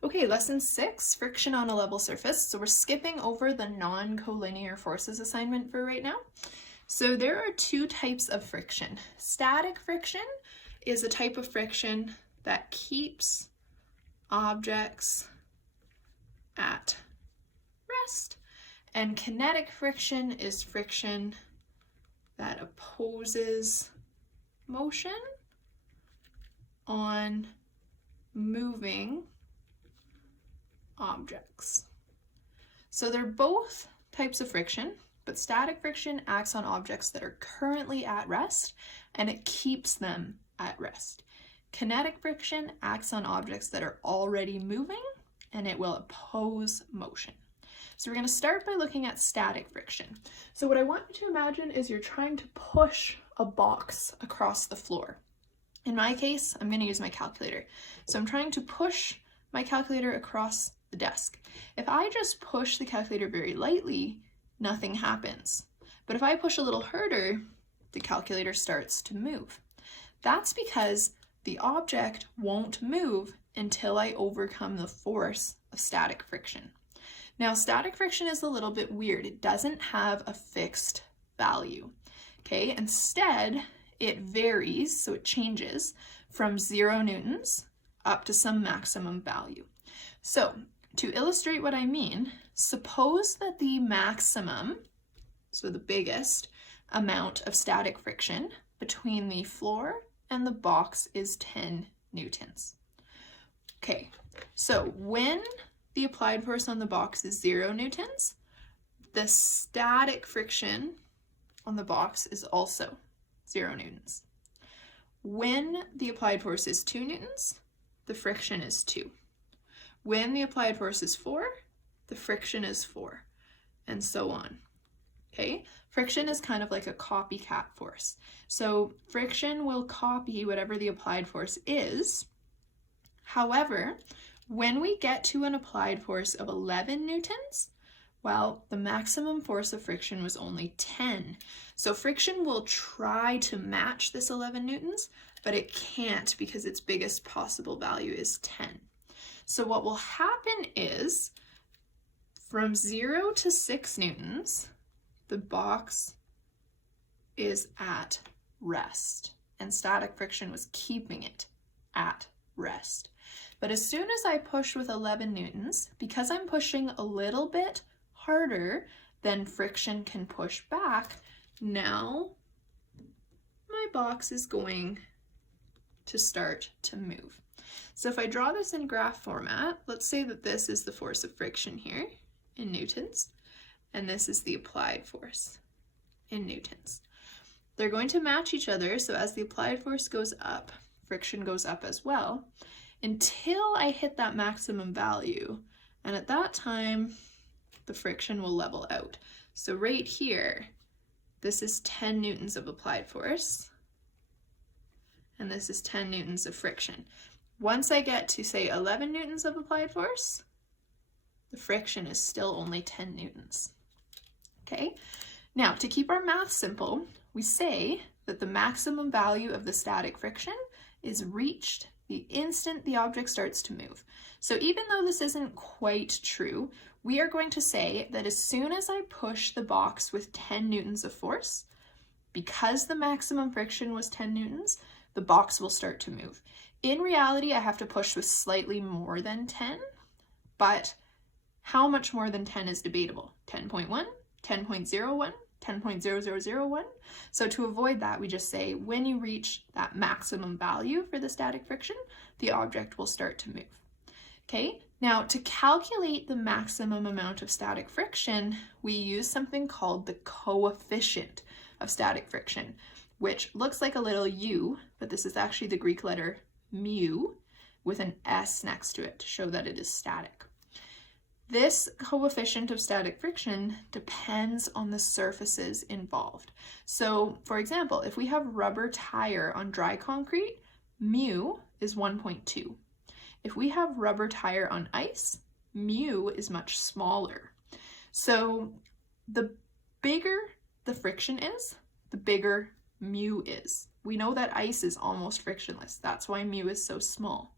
Okay, lesson 6, friction on a level surface. So we're skipping over the non-collinear forces assignment for right now. So there are two types of friction. Static friction is a type of friction that keeps objects at rest. And kinetic friction is friction that opposes motion on moving objects. So they're both types of friction, but static friction acts on objects that are currently at rest and it keeps them at rest. Kinetic friction acts on objects that are already moving and it will oppose motion. So we're going to start by looking at static friction. So what I want you to imagine is you're trying to push a box across the floor. In my case, I'm going to use my calculator. So I'm trying to push my calculator across the desk. If I just push the calculator very lightly, nothing happens. But if I push a little harder, the calculator starts to move. That's because the object won't move until I overcome the force of static friction. Now, static friction is a little bit weird. It doesn't have a fixed value, okay? Instead, it varies, so it changes from 0 newtons up to some maximum value. So, to illustrate what I mean, suppose that the maximum, so the biggest amount of static friction between the floor and the box is 10 newtons. Okay, so when the applied force on the box is 0 newtons, the static friction on the box is also 0 newtons. When the applied force is 2 newtons, the friction is 2. When the applied force is 4, the friction is 4, and so on. Okay, friction is kind of like a copycat force. So friction will copy whatever the applied force is. However, when we get to an applied force of 11 newtons, well, the maximum force of friction was only 10. So friction will try to match this 11 newtons, but it can't because its biggest possible value is 10. So what will happen is, from 0 to 6 newtons, the box is at rest, and static friction was keeping it at rest. But as soon as I push with 11 newtons, because I'm pushing a little bit harder than friction can push back, now my box is going to start to move. So if I draw this in graph format, let's say that this is the force of friction here in newtons, and this is the applied force in newtons. They're going to match each other, so as the applied force goes up, friction goes up as well, until I hit that maximum value, and at that time, the friction will level out. So right here, this is 10 newtons of applied force, and this is 10 newtons of friction. Once I get to, say, 11 newtons of applied force, the friction is still only 10 newtons. Okay? Now, to keep our math simple, we say that the maximum value of the static friction is reached the instant the object starts to move. So even though this isn't quite true, we are going to say that as soon as I push the box with 10 newtons of force, because the maximum friction was 10 newtons, the box will start to move. In reality, I have to push with slightly more than 10, but how much more than 10 is debatable? 10.1, 10.01, 10.0001. So to avoid that, we just say when you reach that maximum value for the static friction, the object will start to move. Okay, now to calculate the maximum amount of static friction, we use something called the coefficient of static friction, which looks like a little u, but this is actually the Greek letter mu with an s next to it to show that it is static. This coefficient of static friction depends on the surfaces involved. So, for example, if we have rubber tire on dry concrete, mu is 1.2. If we have rubber tire on ice, mu is much smaller. So the bigger the friction is, the bigger mu is. We know that ice is almost frictionless. That's why mu is so small.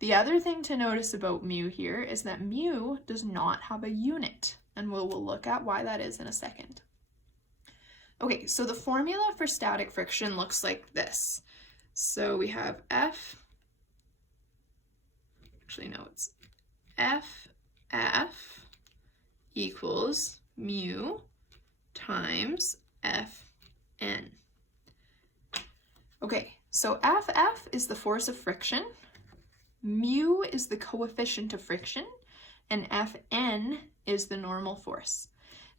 The other thing to notice about mu here is that mu does not have a unit, and we'll look at why that is in a second. Okay, so the formula for static friction looks like this. So we have it's FF equals mu times Fn. Okay, so FF is the force of friction, mu is the coefficient of friction, and Fn is the normal force.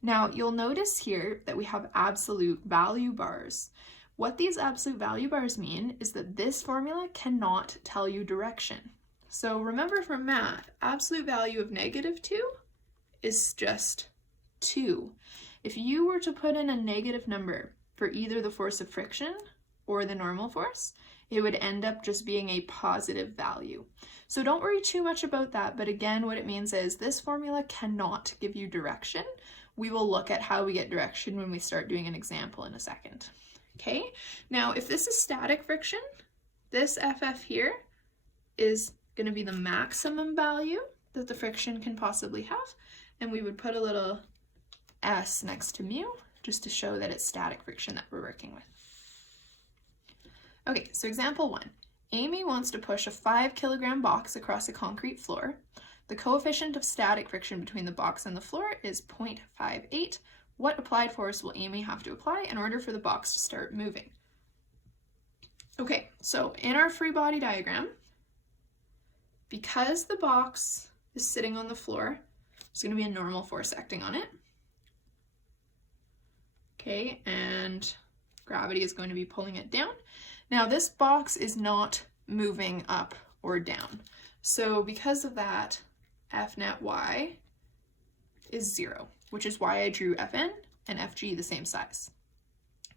Now, you'll notice here that we have absolute value bars. What these absolute value bars mean is that this formula cannot tell you direction. So remember from math, absolute value of -2 is just 2. If you were to put in a negative number for either the force of friction or the normal force, it would end up just being a positive value. So don't worry too much about that, but again, what it means is this formula cannot give you direction. We will look at how we get direction when we start doing an example in a second. Okay, now if this is static friction, this FF here is going to be the maximum value that the friction can possibly have, and we would put a little S next to mu just to show that it's static friction that we're working with. Okay, so example 1. Amy wants to push a 5-kilogram box across a concrete floor. The coefficient of static friction between the box and the floor is 0.58. What applied force will Amy have to apply in order for the box to start moving? Okay, so in our free body diagram, because the box is sitting on the floor, there's going to be a normal force acting on it. Okay, and gravity is going to be pulling it down. Now this box is not moving up or down. So because of that, F net y is 0, which is why I drew Fn and Fg the same size.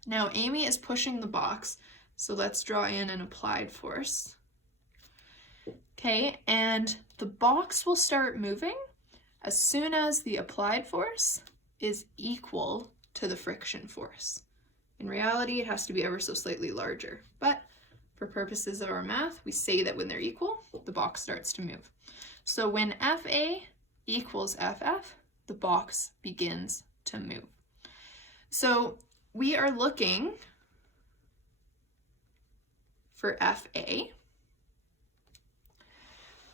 Now Amy is pushing the box, so let's draw in an applied force. Okay, and the box will start moving as soon as the applied force is equal to the friction force. In reality, it has to be ever so slightly larger, but for purposes of our math, we say that when they're equal, the box starts to move. So when Fa equals Ff, the box begins to move. So we are looking for Fa,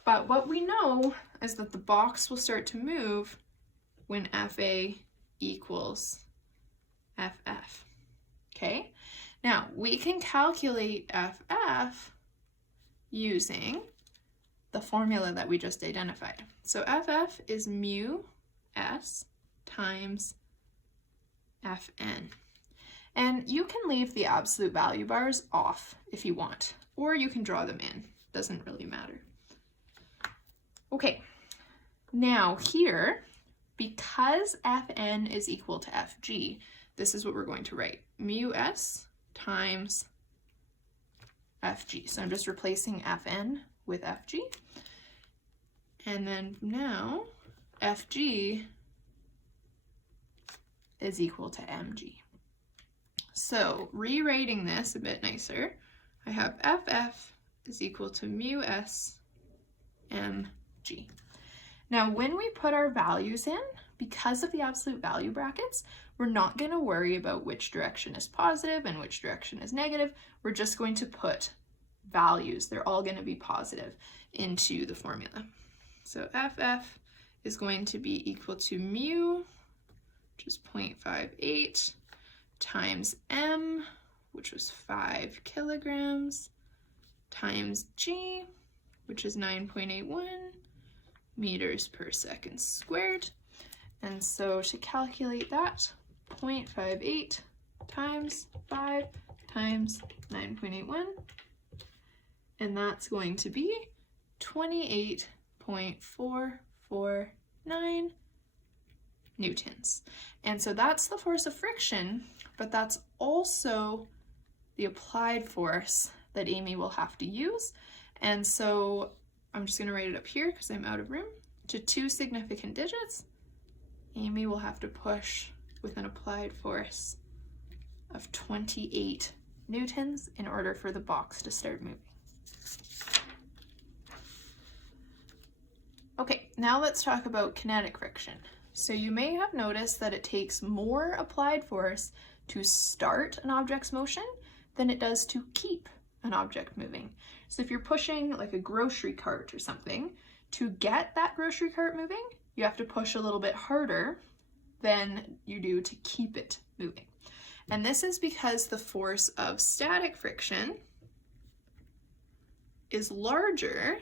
but what we know is that the box will start to move when Fa equals Ff. Okay, now we can calculate Ff using the formula that we just identified. So Ff is mu s times Fn. And you can leave the absolute value bars off if you want, or you can draw them in. Doesn't really matter. Okay, now here, because Fn is equal to Fg, this is what we're going to write. Mu s times Fg. So I'm just replacing Fn with Fg. And then now Fg is equal to mg. So rewriting this a bit nicer, I have Ff is equal to mu s mg. Now when we put our values in, because of the absolute value brackets, we're not going to worry about which direction is positive and which direction is negative. We're just going to put values. They're all going to be positive into the formula. So Ff is going to be equal to mu, which is 0.58, times m, which was 5 kilograms, times g, which is 9.81 meters per second squared. And so to calculate that, 0.58 times 5 times 9.81, and that's going to be 28.449 newtons. And so that's the force of friction, but that's also the applied force that Amy will have to use. And so I'm just going to write it up here because I'm out of room. To 2 significant digits, Amy will have to push with an applied force of 28 newtons in order for the box to start moving. Okay, now let's talk about kinetic friction. So you may have noticed that it takes more applied force to start an object's motion than it does to keep an object moving. So if you're pushing like a grocery cart or something, to get that grocery cart moving, you have to push a little bit harder than you do to keep it moving. And this is because the force of static friction is larger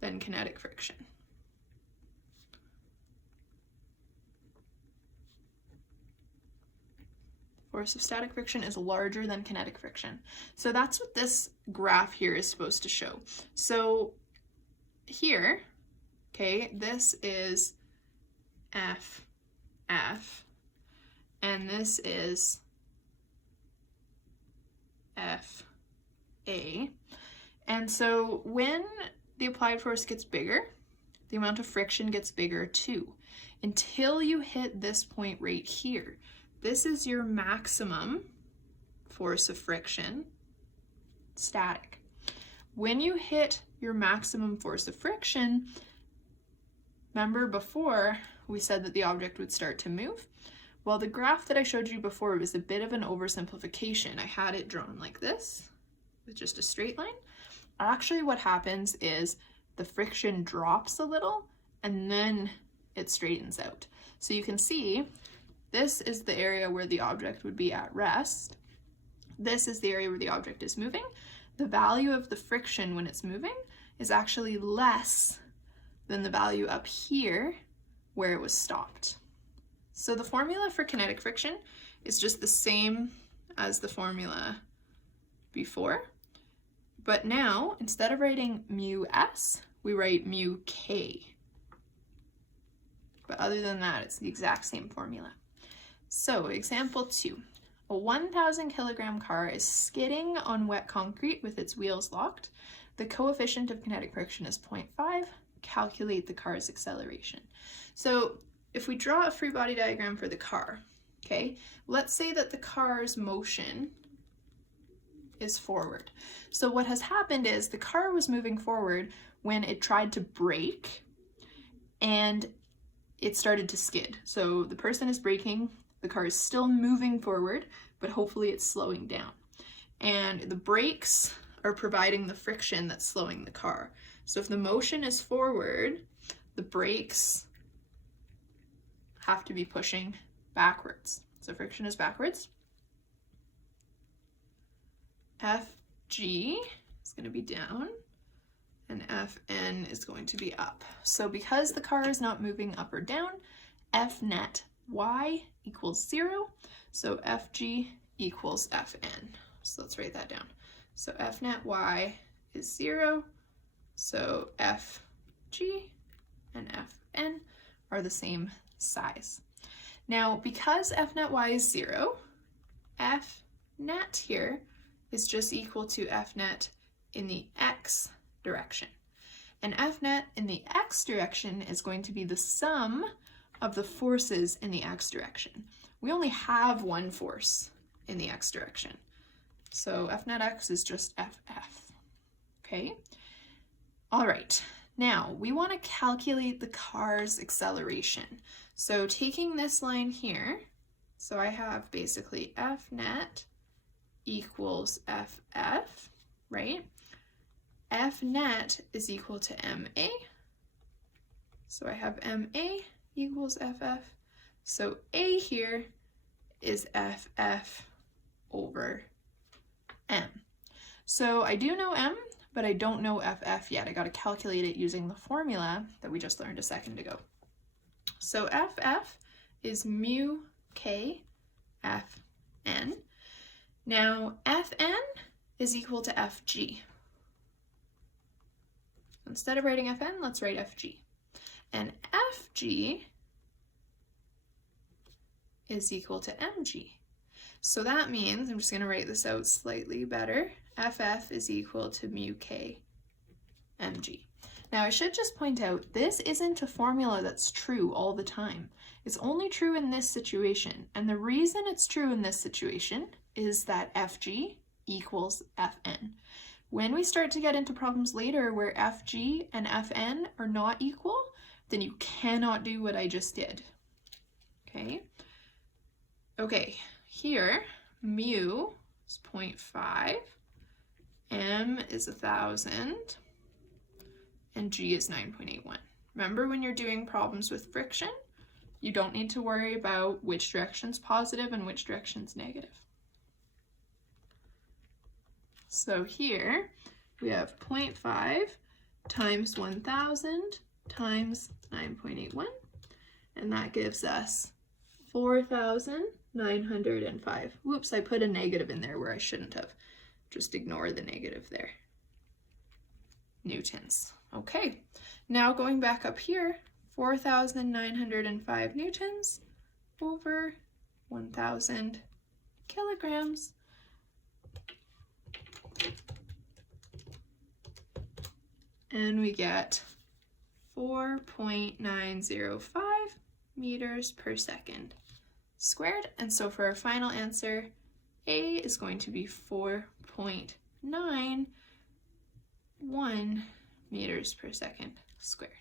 than kinetic friction. Force of static friction is larger than kinetic friction. So that's what this graph here is supposed to show. So here, okay, this is F, and this is F, A. And so when the applied force gets bigger, the amount of friction gets bigger too, until you hit this point right here. This is your maximum force of friction, static. When you hit your maximum force of friction, remember before we said that the object would start to move? Well, the graph that I showed you before was a bit of an oversimplification. I had it drawn like this, with just a straight line. Actually, what happens is the friction drops a little and then it straightens out. So you can see this is the area where the object would be at rest. This is the area where the object is moving. The value of the friction when it's moving is actually less than the value up here where it was stopped. So the formula for kinetic friction is just the same as the formula before, but now instead of writing mu s, we write mu k. But other than that, it's the exact same formula. So example 2, a 1,000 kilogram car is skidding on wet concrete with its wheels locked. The coefficient of kinetic friction is 0.5. Calculate the car's acceleration. So if we draw a free body diagram for the car, okay, let's say that the car's motion is forward. So what has happened is the car was moving forward when it tried to brake and it started to skid. So the person is braking, the car is still moving forward, but hopefully it's slowing down. And the brakes are providing the friction that's slowing the car. So if the motion is forward, the brakes have to be pushing backwards. So friction is backwards. Fg is going to be down and Fn is going to be up. So because the car is not moving up or down, F net y equals 0. So Fg equals Fn. So let's write that down. So F net y is 0. So Fg and Fn are the same size. Now, because F net y is 0, F net here is just equal to F net in the x direction. And F net in the x direction is going to be the sum of the forces in the x direction. We only have one force in the x direction. So F net x is just Ff, okay? All right, now we want to calculate the car's acceleration. So taking this line here, so I have basically F net equals Ff, right? F net is equal to ma. So I have ma equals Ff. So a here is Ff over m. So I do know m, but I don't know Ff yet. I got to calculate it using the formula that we just learned a second ago. So Ff is mu k Fn. Now Fn is equal to Fg. Instead of writing Fn, let's write Fg. And Fg is equal to mg. So that means, I'm just going to write this out slightly better, Ff is equal to mu k mg. Now I should just point out, this isn't a formula that's true all the time. It's only true in this situation. And the reason it's true in this situation is that Fg equals Fn. When we start to get into problems later where Fg and Fn are not equal, then you cannot do what I just did. Okay, here mu is 0.5, m is 1,000, and g is 9.81. Remember, when you're doing problems with friction, you don't need to worry about which direction's positive and which direction's negative. So here we have 0.5 times 1,000 times 9.81, and that gives us 4,905. Whoops, I put a negative in there where I shouldn't have. Just ignore the negative there. Newtons. Okay, now going back up here, 4,905 newtons over 1,000 kilograms. And we get 4.905 meters per second squared. And so for our final answer, A is going to be 4.91 meters per second squared.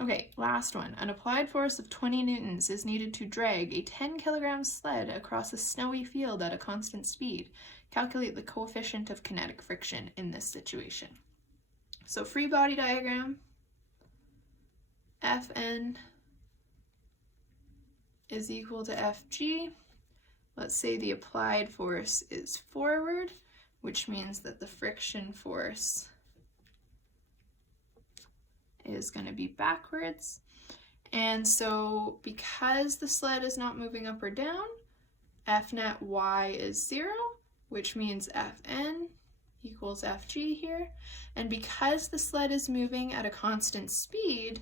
Okay, last one. An applied force of 20 newtons is needed to drag a 10 kilogram sled across a snowy field at a constant speed. Calculate the coefficient of kinetic friction in this situation. So free body diagram, Fn is equal to Fg. Let's say the applied force is forward, which means that the friction force is going to be backwards. And so because the sled is not moving up or down, F net y is 0, which means Fn equals Fg here. And because the sled is moving at a constant speed,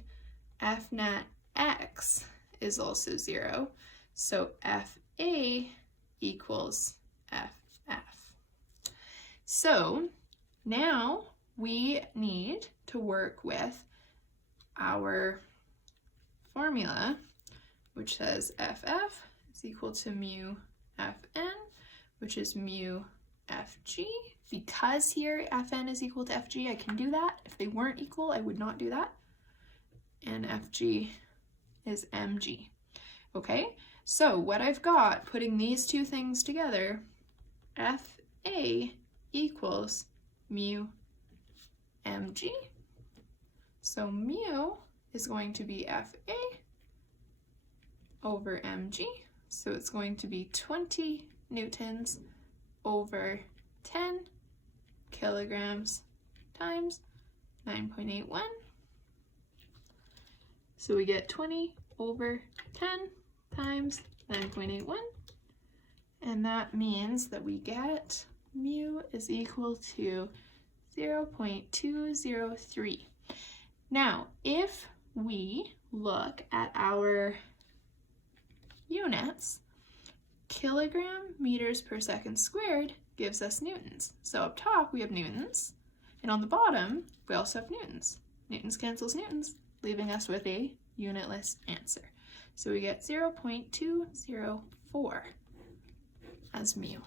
F net x is also 0. So Fa equals Ff. So now we need to work with our formula, which says Ff is equal to mu Fn, which is mu Fg. Because here Fn is equal to Fg, I can do that. If they weren't equal, I would not do that. And Fg is mg. Okay, so what I've got, putting these two things together, Fa equals mu mg. So mu is going to be Fa over mg. So it's going to be 20 newtons over 10 kilograms times 9.81. So we get 20 over 10 times 9.81. And that means that we get mu is equal to 0.203. Now, if we look at our units, kilogram meters per second squared gives us newtons. So up top we have newtons, and on the bottom we also have newtons. Newtons cancels newtons, leaving us with a unitless answer. So we get 0.204 as mu.